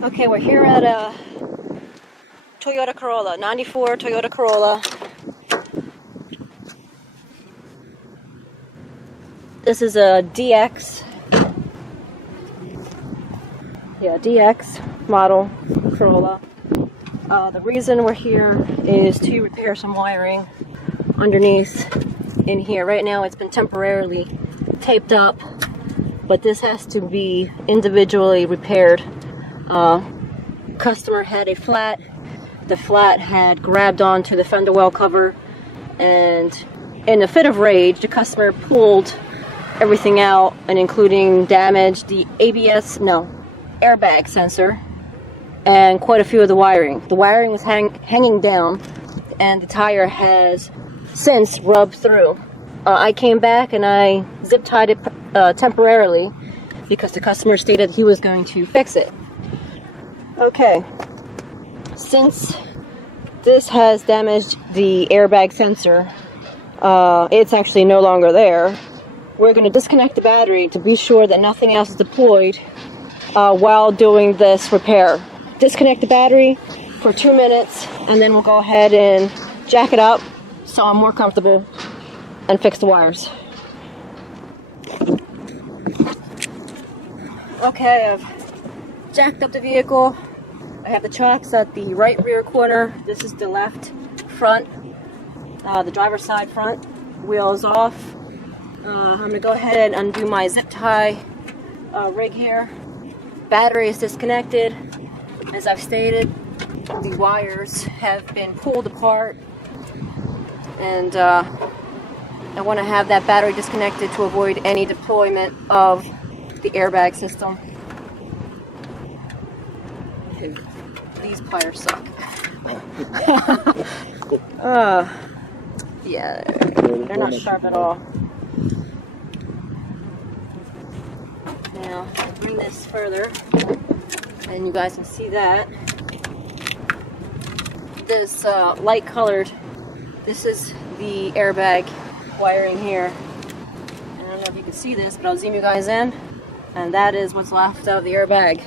Okay, we're here at a Toyota Corolla, 94 Toyota Corolla. This is a DX. Yeah, DX model Corolla. The reason we're here is to repair some wiring underneath in here. Right now it's been temporarily taped up, but this has to be individually repaired. Customer had a flat. The flat had grabbed onto the fender well cover, and in a fit of rage, the customer pulled everything out, and including damaged the airbag sensor and quite a few of the wiring. The wiring was hanging down, and the tire has since rubbed through. I came back and I zip tied it temporarily because the customer stated he was going to fix it. Okay, since this has damaged the airbag sensor, it's actually no longer there. We're going to disconnect the battery to be sure that nothing else is deployed while doing this repair. Disconnect the battery for 2 minutes, and then we'll go ahead and jack it up so I'm more comfortable and fix the wires. Okay, I've jacked up the vehicle. I have the chocks at the right rear corner. This is the left front, the driver's side front. Wheels off. I'm going to go ahead and undo my zip tie rig here. Battery is disconnected. As I've stated, the wires have been pulled apart, and I want to have that battery disconnected to avoid any deployment of the airbag system. These pliers suck. Yeah, they're not sharp at all. Now, I'll bring this further, and you guys can see that. This light colored, this is the airbag wiring here. I don't know if you can see this, but I'll zoom you guys in. And that is what's left of the airbag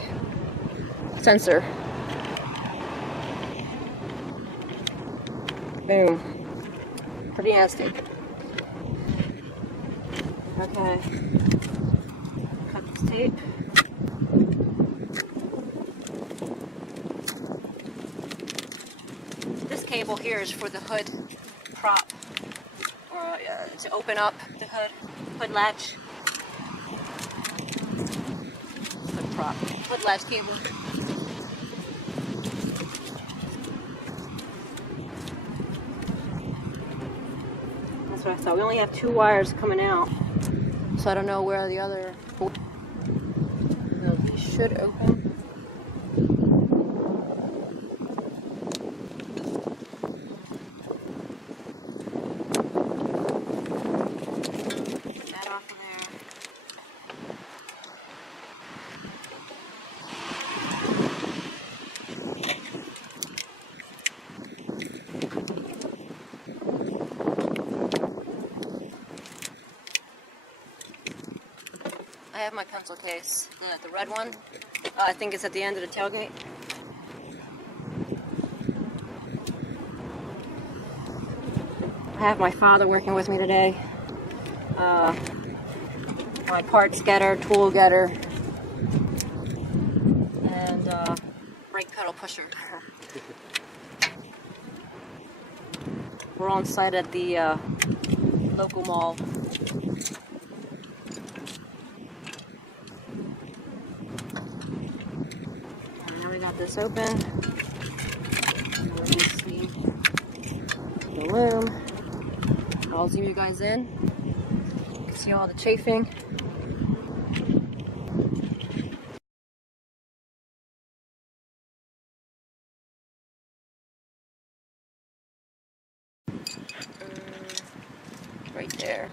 sensor. Boom. Pretty nasty. Okay. Cut this tape. This cable here is for the hood prop, or to open up the hood latch. Hood prop, hood latch cable. That's what I thought. We only have 2 wires coming out, so I don't know where the other. No, these should open. I have my pencil case, the red one. I think it's at the end of the tailgate. I have my father working with me today. My parts getter, tool getter, and brake pedal pusher. We're on site at the local mall. Got this open. See the loom. I'll zoom you guys in. You can see all the chafing. Right there.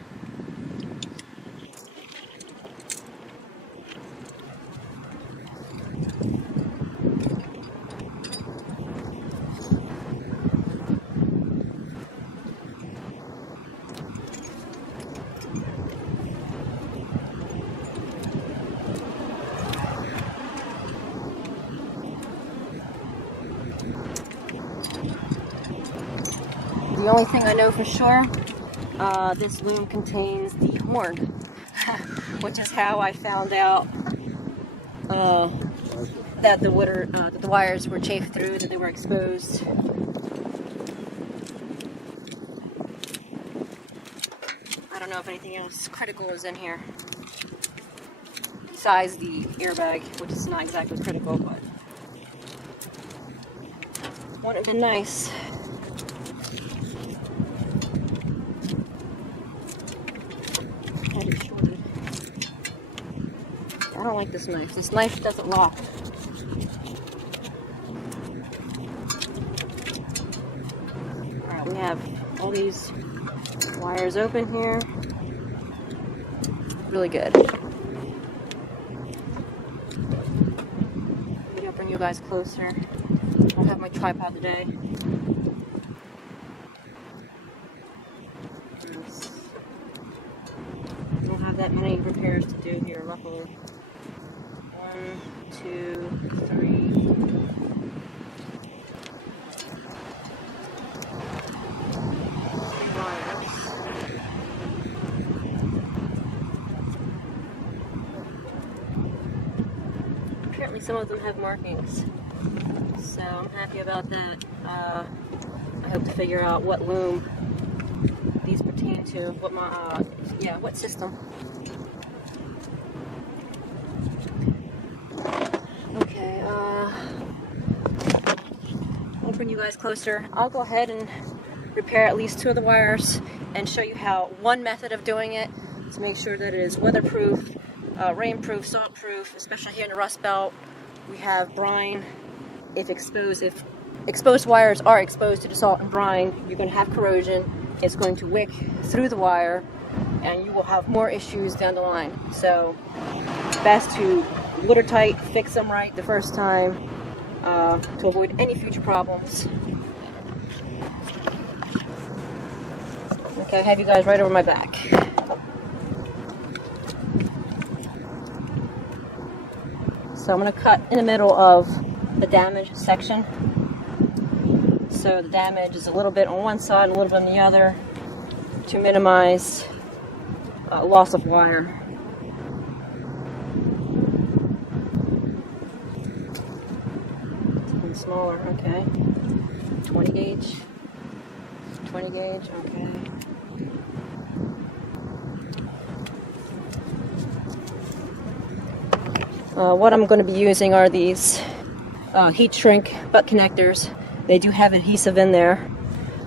The only thing I know for sure, this loom contains the horn, which is how I found out that the wires were chafed through, that they were exposed. I don't know if anything else critical is in here, besides the airbag, which is not exactly critical, but wouldn't have been nice. Had it shorted. I don't like this knife. This knife doesn't lock. Alright, we have all these wires open here. Really good. Maybe I'll bring you guys closer. I'll have my tripod today. We don't have that many repairs to do here, luckily. 1, 2, 3. Apparently some of them have markings, so I'm happy about that. I hope to figure out what loom these pertain to, what system. Okay, I'll bring you guys closer. I'll go ahead and repair at least 2 of the wires and show you how one method of doing it to make sure that it is weatherproof, rainproof, saltproof, especially here in the Rust Belt. We have brine. If exposed wires are exposed to the salt and brine, you're going to have corrosion. It's going to wick through the wire, and you will have more issues down the line. So, best to watertight, fix them right the first time to avoid any future problems. Okay, I have you guys right over my back. So I'm going to cut in the middle of the damaged section. So the damage is a little bit on one side, a little bit on the other, to minimize loss of wire. Something smaller, okay. 20 gauge. 20 gauge, okay. What I'm going to be using are these heat shrink butt connectors. They do have adhesive in there,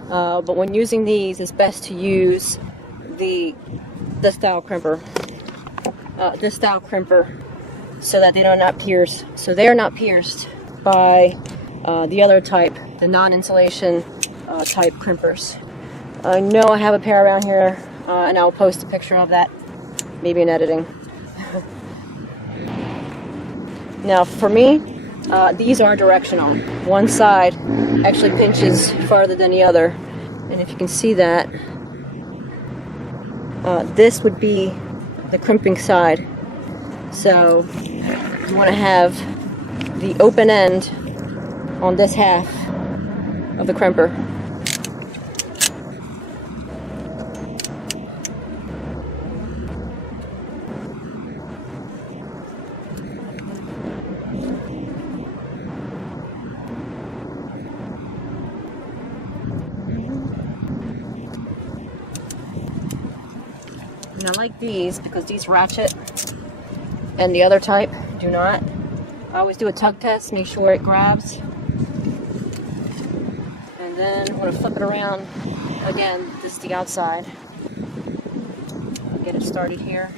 but when using these, it's best to use this style crimper. So that they do not pierce. So they are not pierced by the other type, the non-insulation type crimpers. I know I have a pair around here, and I'll post a picture of that, maybe in editing. Now for me, these are directional. One side actually pinches farther than the other, and if you can see that, this would be the crimping side. So you want to have the open end on this half of the crimper. And I like these because these ratchet and the other type do not. I always do a tug test, make sure it grabs. And then I'm going to flip it around. Again, this is the outside. I'll get it started here.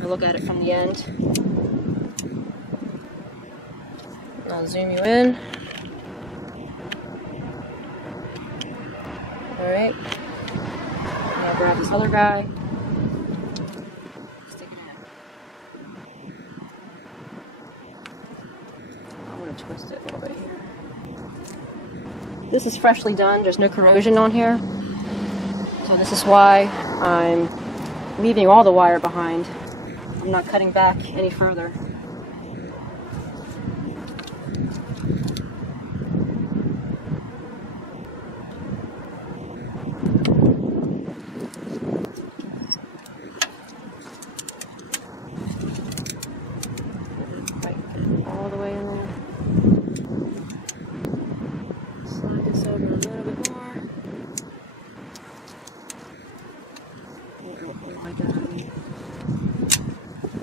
I look at it from the end. I'll zoom you in. Alright. Now grab this other guy. Stick it in. I'm going to twist it a little bit here. This is freshly done. There's no corrosion on here. So this is why I'm leaving all the wire behind. I'm not cutting back any further.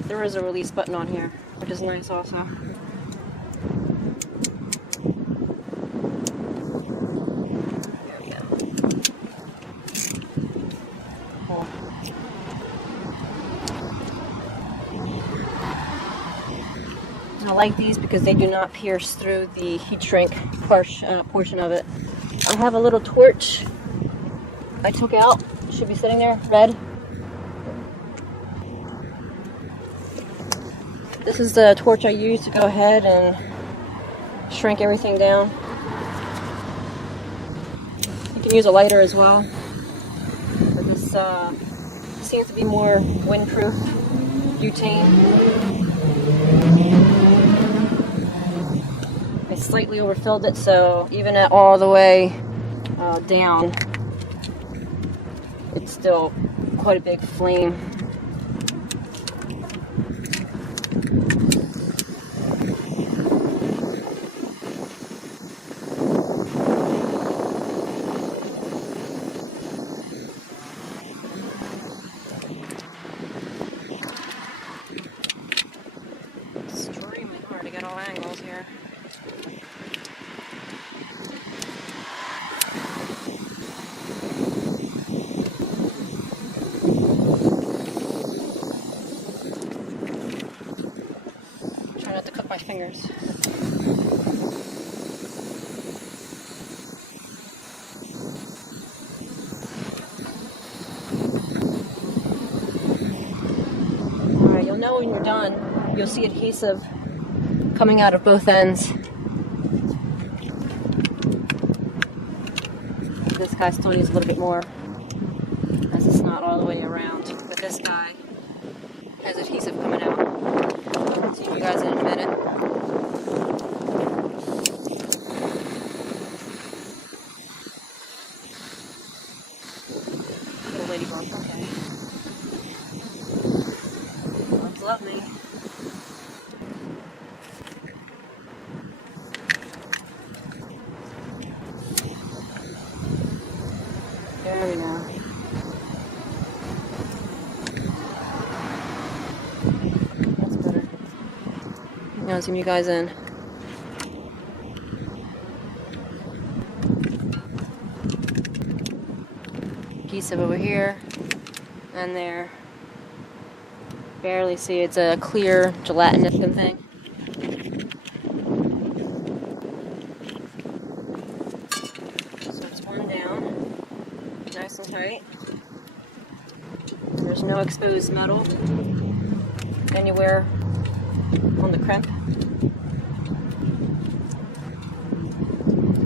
There is a release button on here, which is nice also. There we go. Cool. I like these because they do not pierce through the heat shrink portion of it. I have a little torch I took out. Should be sitting there, red. This is the torch I use to go ahead and shrink everything down. You can use a lighter as well. But this seems to be more windproof butane. I slightly overfilled it, so even at all the way down, it's still quite a big flame. Extremely hard to get all angles here. Try not to cut my fingers. Alright, you'll know when you're done. You'll see adhesive coming out of both ends. This guy still needs a little bit more, as it's not all the way around. But this guy has adhesive coming out. I'll see you guys in a minute. Little ladybug, okay. Bugs love me. There we go. That's better. Now zoom you guys in. Adhesive over here and there. Barely see, it's a clear gelatinous thing. So it's one down, nice and tight. There's no exposed metal anywhere on the crimp.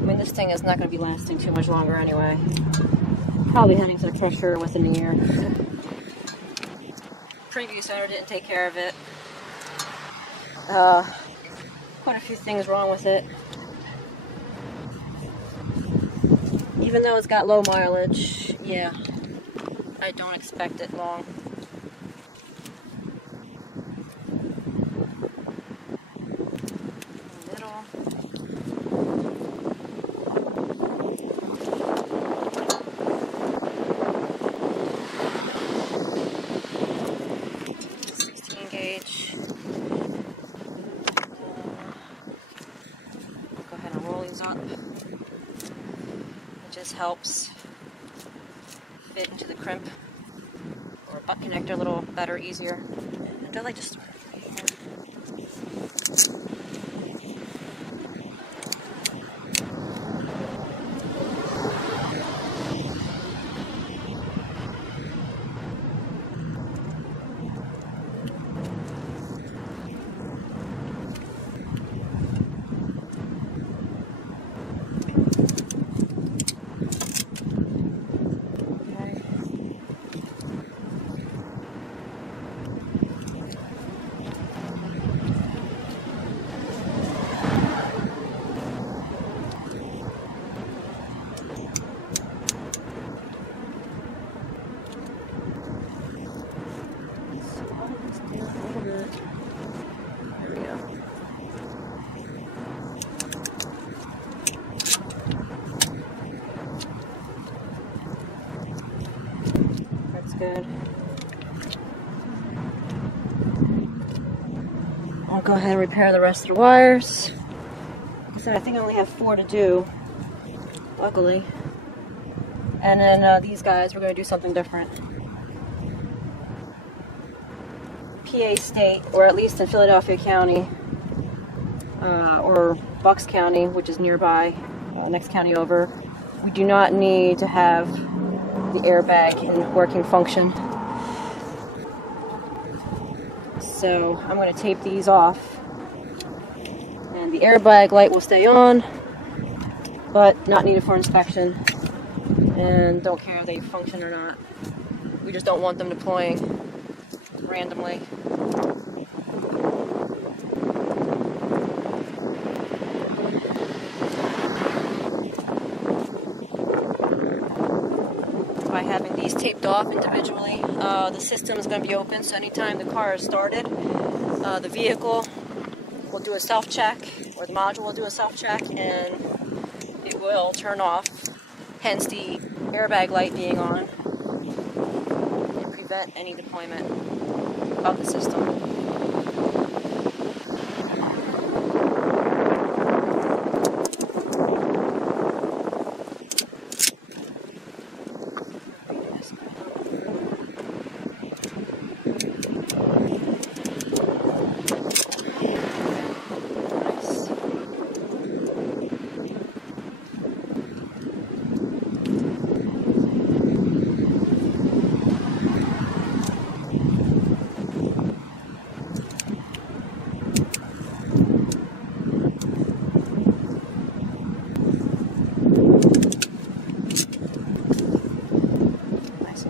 I mean, this thing is not going to be lasting too much longer anyway. Probably heading to the crusher within a year. Previous owner didn't take care of it. Quite a few things wrong with it. Even though it's got low mileage, yeah, I don't expect it long. Middle. Gauge. Go ahead and roll these up. It just helps fit into the crimp or butt connector a little better, easier. And don't I just start right here? I'll go ahead and repair the rest of the wires. So I think I only have 4 to do, luckily. And then these guys, we're going to do something different. PA State, or at least in Philadelphia County, or Bucks County, which is nearby, next county over, we do not need to have the airbag in working function. So I'm going to tape these off. And the airbag light will stay on, but not needed for inspection. And don't care if they function or not. We just don't want them deploying randomly. By having these taped off individually, the system is going to be open, so anytime the car is started, the vehicle will do a self-check, or the module will do a self-check, and it will turn off, hence the airbag light being on, and prevent any deployment of the system.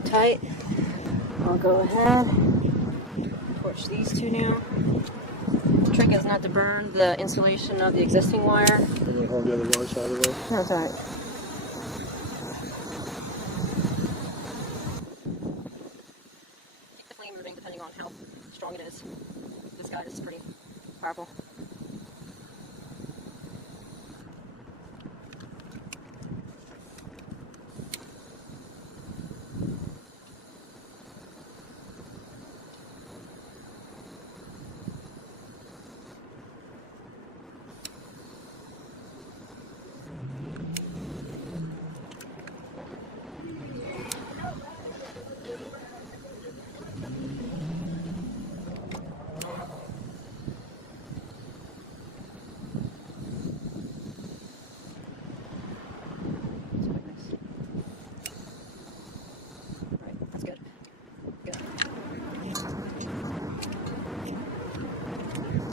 Tight. I'll go ahead, torch these two now. The trick is not to burn the insulation of the existing wire. I'm going to hold the other wires out of the way. No, it's alright. Keep the flame moving depending on how strong it is. This guy is pretty powerful.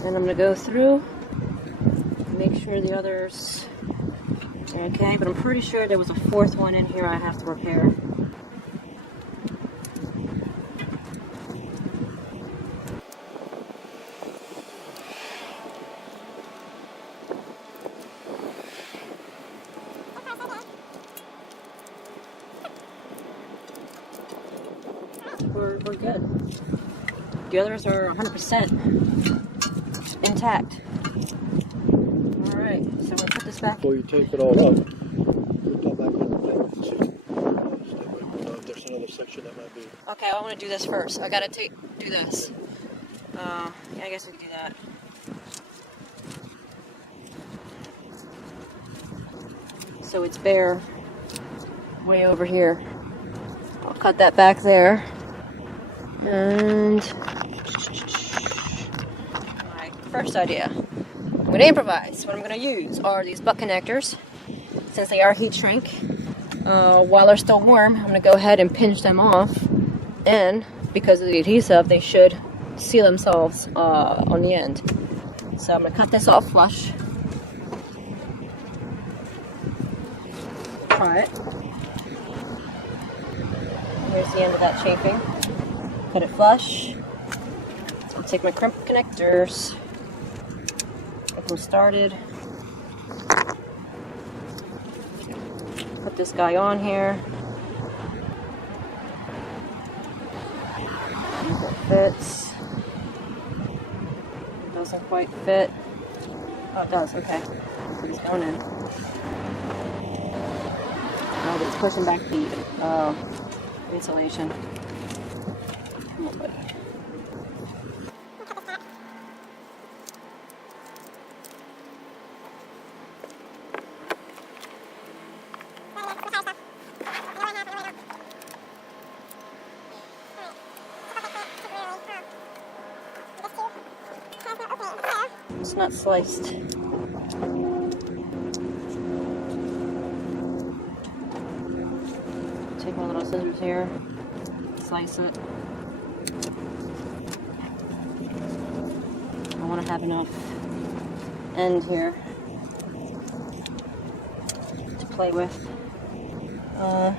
And I'm going to go through, make sure the others are okay, but I'm pretty sure there was a 4th one in here I have to repair. We're good. The others are 100%. Intact. Alright, so we'll put this back. Before you tape it all up, put that back on the plate and see if there's another section that might be. Okay, I want to do this first. I gotta do this. Yeah, I guess we can do that. So it's bare way over here. I'll cut that back there. And first idea. I'm going to improvise. What I'm going to use are these butt connectors. Since they are heat shrink, while they're still warm, I'm going to go ahead and pinch them off. And because of the adhesive, they should seal themselves on the end. So I'm going to cut this off flush. Try it. Here's the end of that chafing. Cut it flush. So I'll take my crimp connectors. Get them started. Put this guy on here. It fits. It doesn't quite fit. Oh, it does. Okay. Put this going in. Oh, it's pushing back the insulation. Come on, buddy. It's not sliced. Take my little scissors here, slice it. I want to have enough end here to play with. I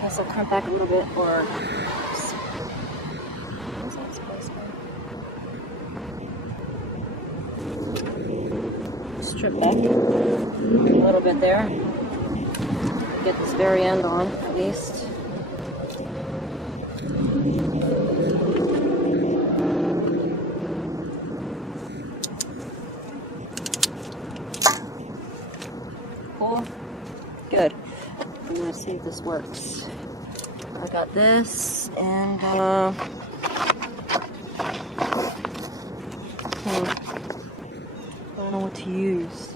guess I'll crimp back a little bit, or where's that supposed to go? Strip back a little bit there. Get this very end on, at least. Cool. Good. I'm gonna see if this works. I got this, and I don't know what to use.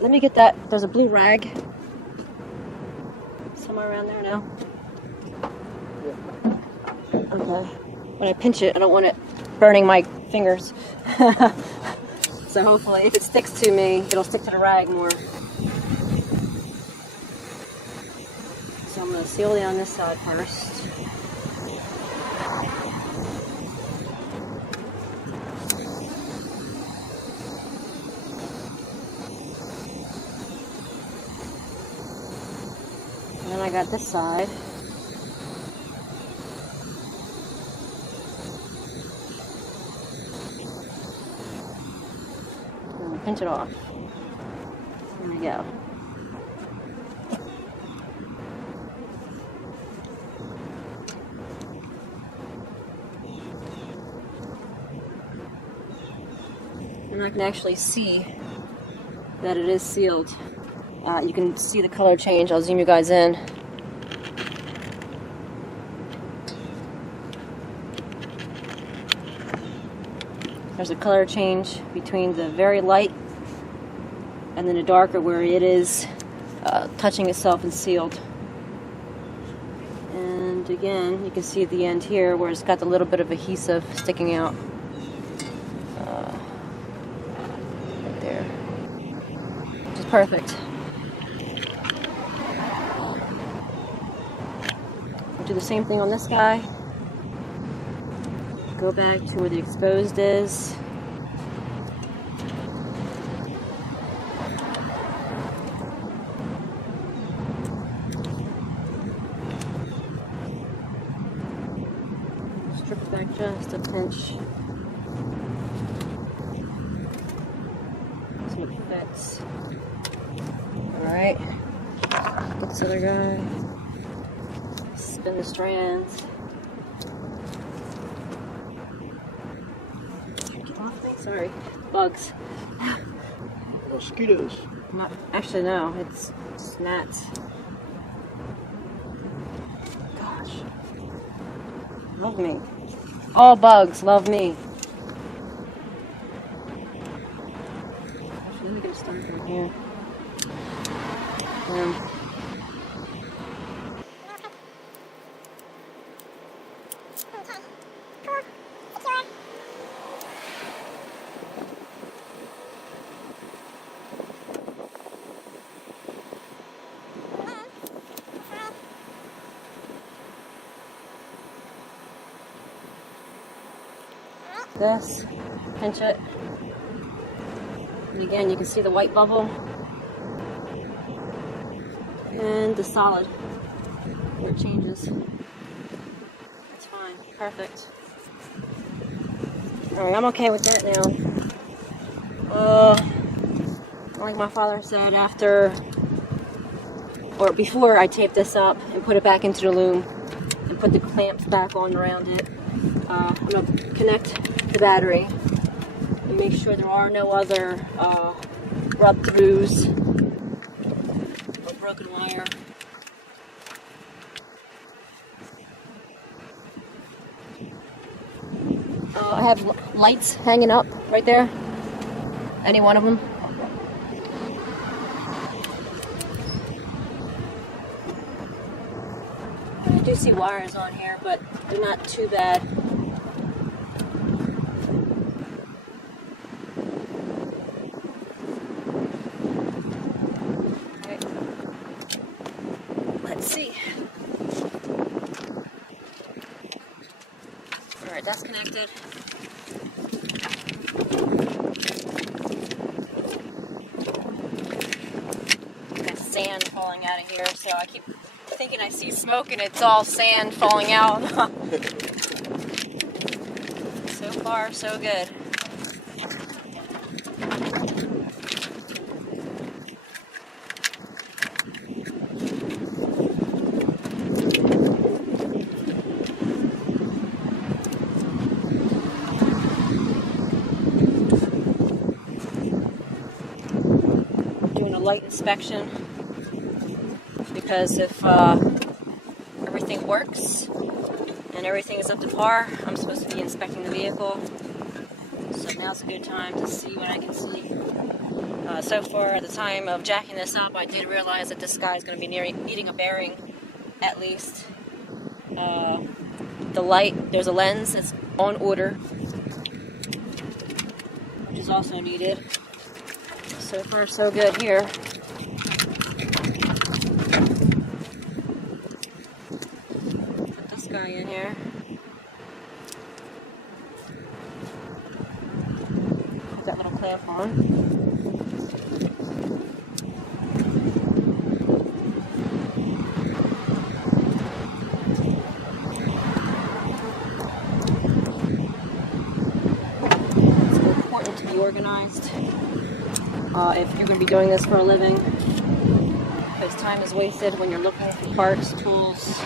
Let me get that. There's a blue rag somewhere around there now. Okay. When I pinch it, I don't want it burning my fingers. So hopefully, if it sticks to me, it'll stick to the rag more. So I'm going to seal it on this side first. And then I got this side. And pinch it off. There we go. And I can actually see that it is sealed. You can see the color change. I'll zoom you guys in. There's a color change between the very light and then the darker where it is touching itself and sealed. And again, you can see at the end here where it's got the little bit of adhesive sticking out. Right there. Which is perfect. I'll do the same thing on this guy. Go back to where the exposed is. Strip it back just a pinch so it fits. Alright, get this other guy. Spin the strands. Sorry, bugs. Mosquitoes. Not, actually, no, it's gnats. Gosh. Love me. All bugs love me. Actually, let me get a start from here. This, pinch it, and again you can see the white bubble and the solid where it changes. That's fine, perfect. Alright, I'm okay with that now. Like my father said, after or before I tape this up and put it back into the loom and put the clamps back on around it, I'm going to connect the battery and make sure there are no other rub-throughs or broken wire. I have lights hanging up right there. Any one of them. I do see wires on here, but they're not too bad. that's connected. Got sand falling out of here, so I keep thinking I see smoke and it's all sand falling out. So far, so good. Doing a light inspection because if everything works and everything is up to par, I'm supposed to be inspecting the vehicle. So now's a good time to see what I can see. So far, at the time of jacking this up, I did realize that this guy is going to be needing a bearing, at least. The light, there's a lens that's on order, which is also needed. So far, so good here. Put this guy in here. Put that little clamp on. Organized if you're going to be doing this for a living, because time is wasted when you're looking for parts, tools,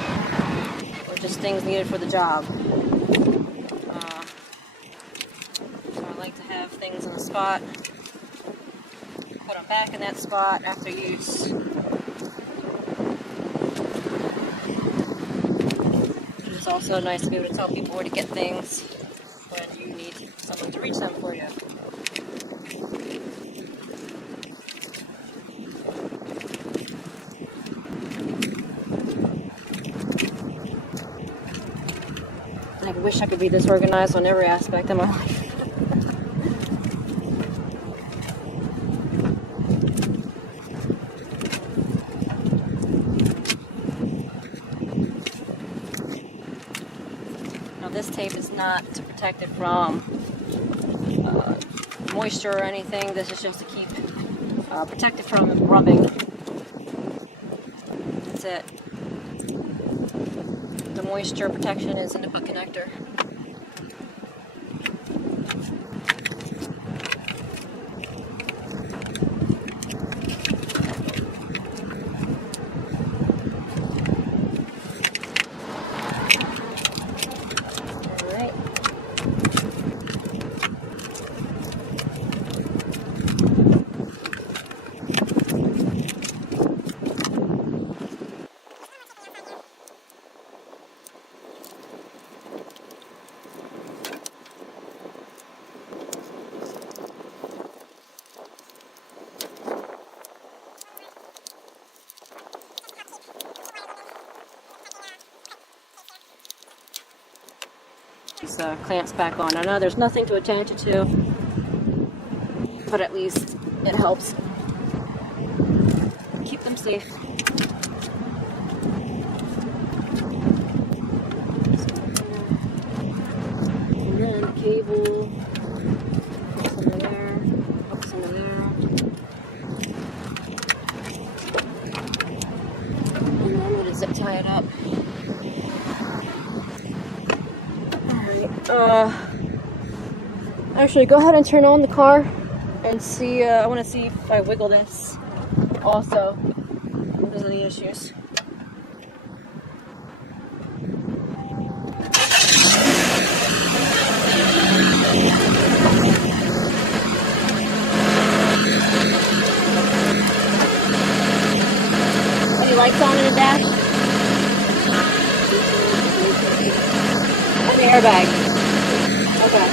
or just things needed for the job. So I like to have things in a spot, put them back in that spot after use. It's also nice to be able to tell people where to get things when you need someone to reach them for you. I wish I could be this organized on every aspect of my life. Now this tape is not to protect it from moisture or anything. This is just to keep protect it from rubbing. That's it. The moisture protection is in the butt connector. Alright. These clamps back on. I know there's nothing to attach it to, but at least it helps keep them safe. And then the cable hooks into there, hooks into there. And then I'm going to zip tie it up. Actually, go ahead and turn on the car and see. I want to see if I wiggle this also, if there's any issues. Any lights on in the dash? And the airbag. Okay.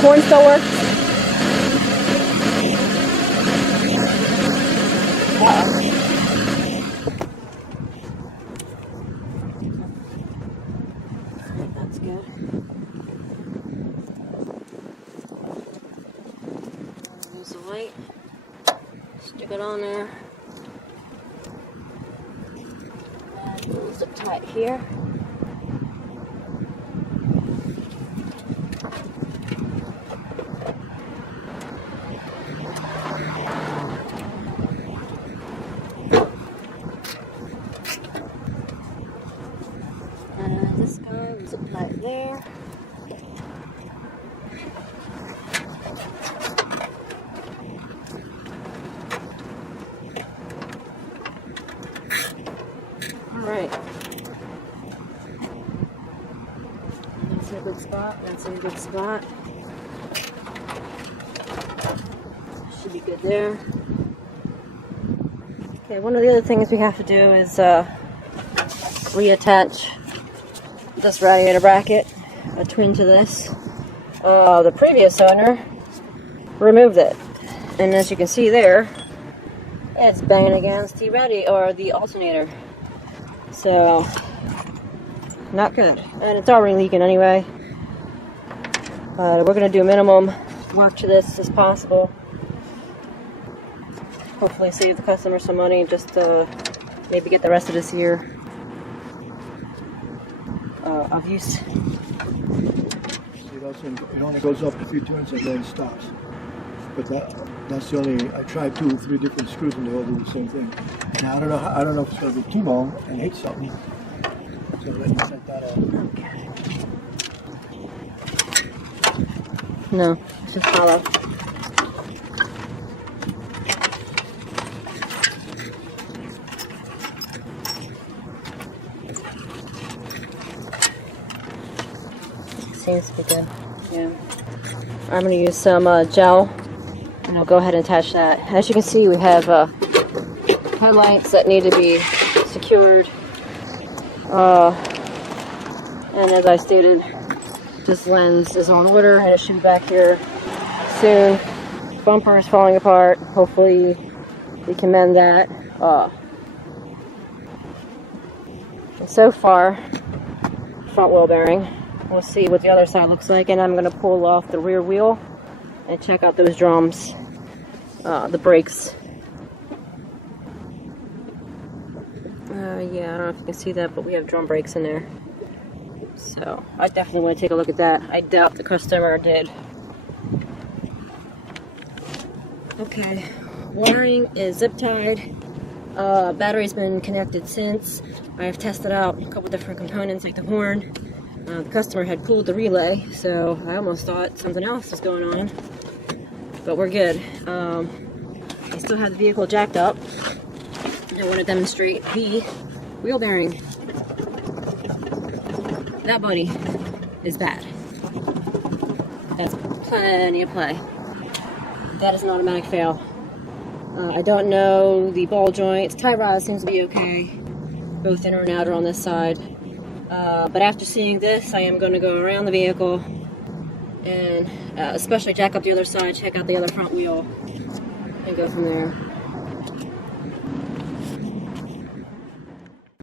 Horn still works? That's good. There's the light. Stick it on there. zip tie it here. And this guy, we'll zip tie it there. Alright. That's a good spot. That's a good spot. Should be good there. Okay, one of the other things we have to do is reattach this radiator bracket, a twin to this. The previous owner removed it, and as you can see there, it's banging against the the alternator. So, not good. And it's already leaking anyway. We're going to do minimum work to this as possible. Hopefully save the customer some money, just maybe get the rest of this year of use. It only goes up a few turns and then stops. But that's the only. I tried 2 or 3 different screws and they all do the same thing. Now I don't know if it's going to be too long and hate something. So let me set that up. Okay. No, it's just hollow. Seems to be good. Yeah. I'm going to use some gel, and I'll go ahead and attach that. As you can see, we have headlights that need to be secured. And as I stated, this lens is on order, and it should be back here soon. Bumper is falling apart. Hopefully, we can mend that. So far, front wheel bearing. We'll see what the other side looks like, and I'm going to pull off the rear wheel and check out those drums, the brakes. Yeah, I don't know if you can see that, but we have drum brakes in there. So I definitely want to take a look at that. I doubt the customer did. Okay, wiring is zip tied. Battery's been connected since. I've tested out a couple different components like the horn. The customer had pulled the relay, so I almost thought something else was going on. But we're good. I still have the vehicle jacked up. I want to demonstrate the wheel bearing. That buddy is bad. That's plenty of play. That is an automatic fail. I don't know the ball joints. Tie rod seems to be okay. Both inner and outer on this side. But after seeing this, I am going to go around the vehicle and especially jack up the other side, check out the other front wheel, and go from there.